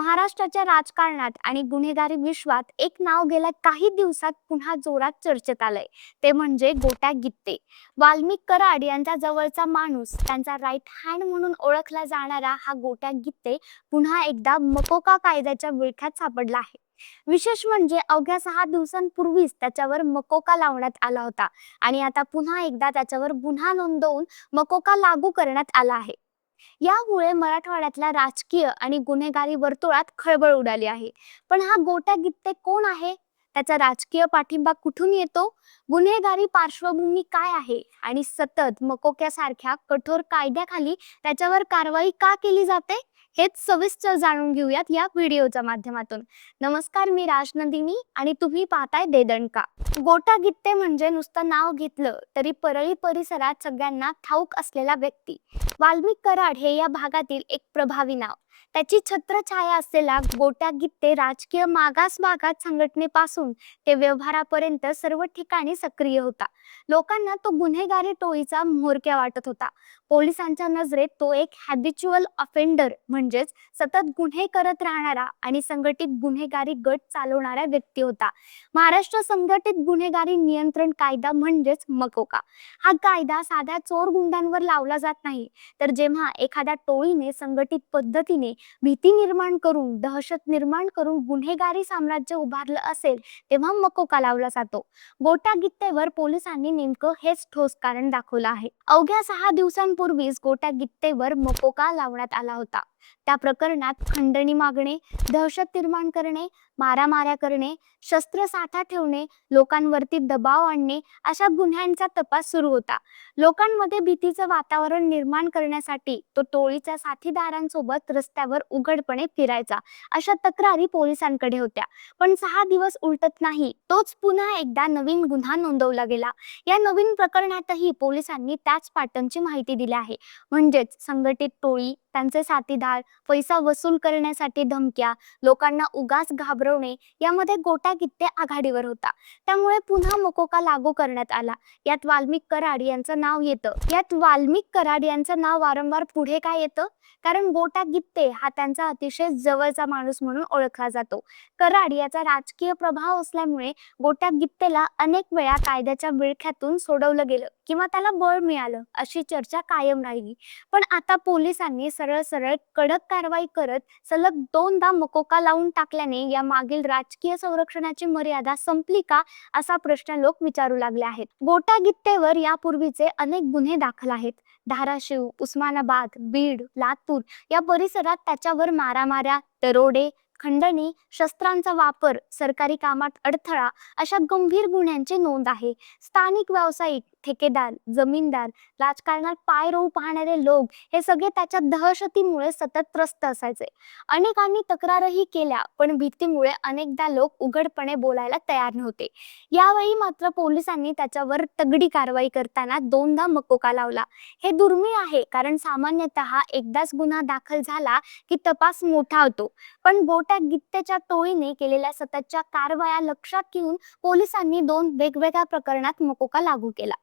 महाराष्ट्राच्या राजकारणात आणि गुन्हेगारी विश्वात एक नाव गेल्या काही दिवसात पुन्हा जोरात चर्चेत आलंय. ते म्हणजे गोट्या गित्ते. वाल्मिक कराड यांचा जवळचा माणूस त्यांचा राईट हँड म्हणून ओळखला जाणारा हा गोट्या गित्ते पुन्हा एकदा मकोका कायद्याच्या विळख्यात सापडला आहे. विशेष म्हणजे अवघ्या सहा दिवसांपूर्वीच त्याच्यावर मकोका लावण्यात आला होता आणि आता पुन्हा एकदा त्याच्यावर गुन्हा नोंदवून मकोका लागू करण्यात आला आहे. यामुळे मराठवाड्यातल्या राजकीय आणि गुन्हेगारी वर्तुळात खळबळ उडाली आहे. पण हा गोट्या गित्ते कोण आहे? त्याचा राजकीय पाठिंबा कुठून येतो? गुन्हेगारी पार्श्वभूमी काय आहे? आणि सतत मकोक्यासारख्या कठोर कायद्याखाली त्याच्यावर कारवाई का केली जाते? हेच सविस्तर जाणून घेऊयात या व्हिडिओच्या माध्यमातून. नमस्कार मी राजनंदिनी आणि तुम्ही पाहताय देदणका. गोटा गित्ते म्हणजे नुसतं नाव घेतलं तरी परळी परिसरात सगळ्यांना ठाऊक असलेला व्यक्ती. वाल्मिक कराड हे या भागातील एक प्रभावी नाव. त्याची छत्रछाया असलेला गोट्या गित्ते राजकीय मागास भागात संघटनेपासून ते व्यवहारापर्यंत सर्व ठिकाणी सक्रिय होता. लोकांना तो गुन्हेगारी टोळीचा म्होरक्या वाटत होता. पोलिसांच्या नजरेत तो एक हॅबिच्युअल ऑफेंडर म्हणजेच सतत गुन्हे करत राहणारा आणि संघटित गुन्हेगारी गट चालवणारा व्यक्ती होता. महाराष्ट्र संघटित गुन्हेगारी नियंत्रण कायदा म्हणजेच मकोका. हा कायदा साध्या चोर गुंडांवर लावला जात नाही. तर जेव्हा एखाद्या टोळीने संघटित पद्धतीने भीती निर्माण करून दहशत निर्माण करून गुन्हेगारी साम्राज्य उभारलं असेल तेव्हा मकोका लावला जातो. गोट्या गित्तेवर पोलिसांनी नेमकं हेच ठोस कारण दाखवलं आहे. अवघ्या सहा दिवसांपूर्वीच गोट्या गित्तेवर मकोका लावण्यात आला होता. त्या प्रकरणात खंडणी मागणे दहशत निर्माण करणे मारामाऱ्या करणे शस्त्र साठा ठेवणे लोकांवरती दबाव आणणे अशा गुन्ह्यांचा तपास सुरू होता. लोकांमध्ये भीतीचं वातावरण निर्माण करण्यासाठी तो टोळीच्या साथीदारांसोबत रस्त्यावर उघडपणे फिरायचा. अशा तक्रारी पोलिसांकडे होत्या. पण सहा दिवस उलटत नाही तोच पुन्हा एकदा नवीन गुन्हा नोंदवला गेला. या नवीन प्रकरणातही पोलिसांनी त्याच पॅटर्नची माहिती दिली आहे. म्हणजेच संघटित टोळी त्यांचे साथीदार पैसा वसूल करण्यासाठी धमक्या लोकांना उगाच घाबरवणे यामध्ये गोटा कित्ते आघाडीवर होता. त्यामुळे पुन्हा मकोका लागू करण्यात आला. यात वाल्मिक कराड यांचं नाव येतं. यात वाल्मिक कराड यांचं नाव वारंवार पुढे काय येतं? कारण गोटा गित्ते हा त्यांचा अतिशय जवळचा माणूस म्हणून ओळखला जातो. कराड याचा राजकीय प्रभाव असल्यामुळे गोट्या गिप्तेला अनेक वेळा कायद्याच्या विळख्यातून सोडवलं गेलं किंवा त्याला बळ मिळालं अशी चर्चा कायम राहिली. पण आता पोलिसांनी सरळ सरळ कडक कारवाई करत सलग दोनदा मकोका लावून टाकल्याने या मागील राजकीय संरक्षणाची मर्यादा संपली का? असा प्रश्न लोक विचारू लागले आहेत. गोटा गित्तेवर यापूर्वीचे अनेक गुन्हे दाखल आहेत. धाराशिव उस्मानाबाद बीड लातूर या परिसरात त्याच्यावर मारामाऱ्या दरोडे खंडणी शस्त्रांचा वापर सरकारी कामात अडथळा अशा गंभीर गुन्ह्यांची नोंद आहे. स्थानिक व्यावसायिक ठेकेदार जमीनदार राजकारणात पाय रोवू पाहणारे लोक हे सगळे त्याच्या दहशतीमुळे सतत त्रस्त असायचे. अनेकांनी तक्रारही केल्या पण भीतीमुळे अनेकदा लोक उघडपणे बोलायला तयार नव्हते. यावेळी मात्र पोलिसांनी त्याच्यावर तगडी कारवाई करताना दोनदा मकोका लावला. हे दुर्मिळ आहे कारण सामान्यतः एकदाच गुन्हा दाखल झाला की तपास मोठा होतो. पण बोट्या गित्त्याच्या टोळीने केलेल्या सततच्या कारवाया लक्षात घेऊन पोलिसांनी दोन वेगवेगळ्या प्रकरणात मकोका लागू केला.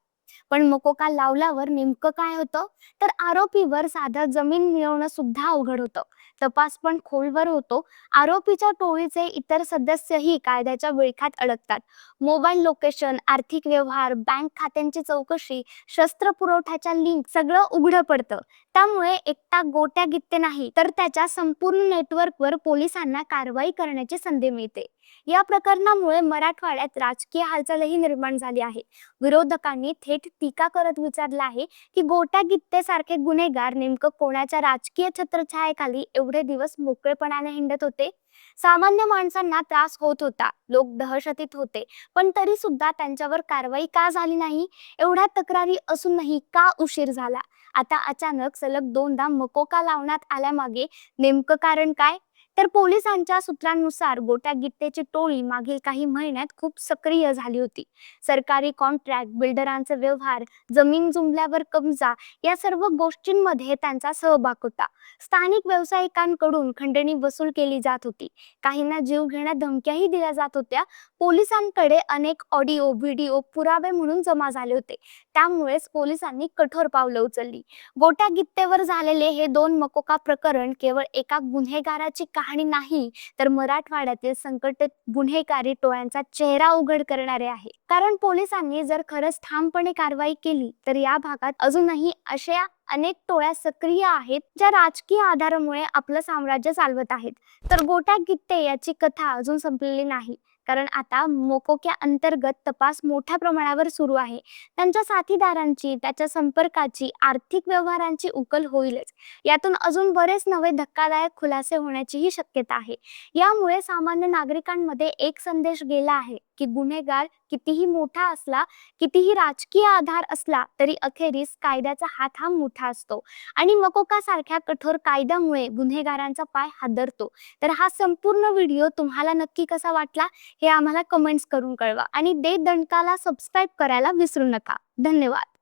पण मकोका लावल्यावर नेमकं काय होतं? तर आरोपीवर साधं जमीन मिळवणं सुद्धा अवघड होतं. तपास पण खोलवर होतो. आरोपीच्या टोळीचे इतर सदस्यही कायद्याच्या विळख्यात अडकतात. मोबाईल लोकेशन आर्थिक व्यवहार बँक खात्यांची चौकशी शस्त्र पुरवठ्याच्या लिंक सगळं उघडं पडतं. त्यामुळे एकटा गोट्या गित्ते नाही तर त्याच्या संपूर्ण नेटवर्कवर पोलिसांना कारवाई करण्याची संधी मिळते. या प्रकरणामुळे मराठवाड्यात राजकीय हालचालही निर्माण झाली आहे. विरोधकांनी थेट टीका करत विचारलं आहे की गोट्या गित्तेसारखे गुन्हेगार नेमकं कोणाच्या राजकीय छत्रछायेखाली एवढे दिवस मोकळेपणाने हिंडत होते? सामान्य माणसांना त्रास होत होता लोक दहशतीत होते पण तरी सुद्धा त्यांच्यावर कारवाई का झाली नाही? एवढ्या तक्रारी असूनही का उशीर झाला? आता अचानक सलग दोनदा मकोका लावण्यात आल्यामागे नेमकं कारण काय? तर पोलिसांच्या सूत्रांनुसार गोट्या गिट्टेची टोळी मागील काही महिन्यात खूप सक्रिय झाली होती. सरकारी कॉन्ट्रॅक्ट बिल्डरांचे व्यवहार जमीन जुमल्यावर कब्जा या सर्व गोष्टींमध्ये त्यांचा सहभाग होता. स्थानिक व्यावसायिकांकडून खंडणी वसूल केली जात होती. काहींना जीव घेण्यात धमक्याही दिल्या जात होत्या. पोलिसांकडे अनेक ऑडिओ व्हिडिओ पुरावे म्हणून जमा झाले होते. त्यामुळेच पोलिसांनी कठोर पावलं उचलली. गोट्या गित्तेवर झालेले हे दोन मकोका प्रकरण केवळ एका गुन्हेगाराची आणि नाही तर मराठवाड्यातील संकट गुन्हेगारी टोळ्यांचा चेहरा उघड करणारे आहे. कारण पोलिसांनी जर खरंच ठामपणे कारवाई केली तर या भागात अजूनही अशा अनेक टोळ्या सक्रिय आहेत ज्या राजकीय आधारामुळे आपलं साम्राज्य चालवत आहेत. तर गोट्या गित्ते याची कथा अजून संपलेली नाही. कारण आता मोकोक्या अंतर्गत तपास मोठ्या प्रमाणावर सुरू आहे. त्यांच्या साथीदारांची त्याच्या संपर्काची आर्थिक व्यवहारांची उकल होईलच. यातून अजून बरेच नवे धक्कादायक खुलासे होण्याचीही शक्यता आहे. यामुळे सामान्य नागरिकांमध्ये एक संदेश गेला आहे की गुन्हेगार कितीही मोठा असला कितीही राजकीय आधार असला तरी अखेरीस कायद्याचा हात हा मोठा असतो. आणि मकोका सारख्या कठोर कायद्यामुळे गुन्हेगारांचा पाय हादरतो. तर हा संपूर्ण व्हिडिओ तुम्हाला नक्की कसा वाटला हे आम्हाला कमेंट्स करून कळवा. आणि दे दणकाला सबस्क्राईब करायला विसरू नका. धन्यवाद.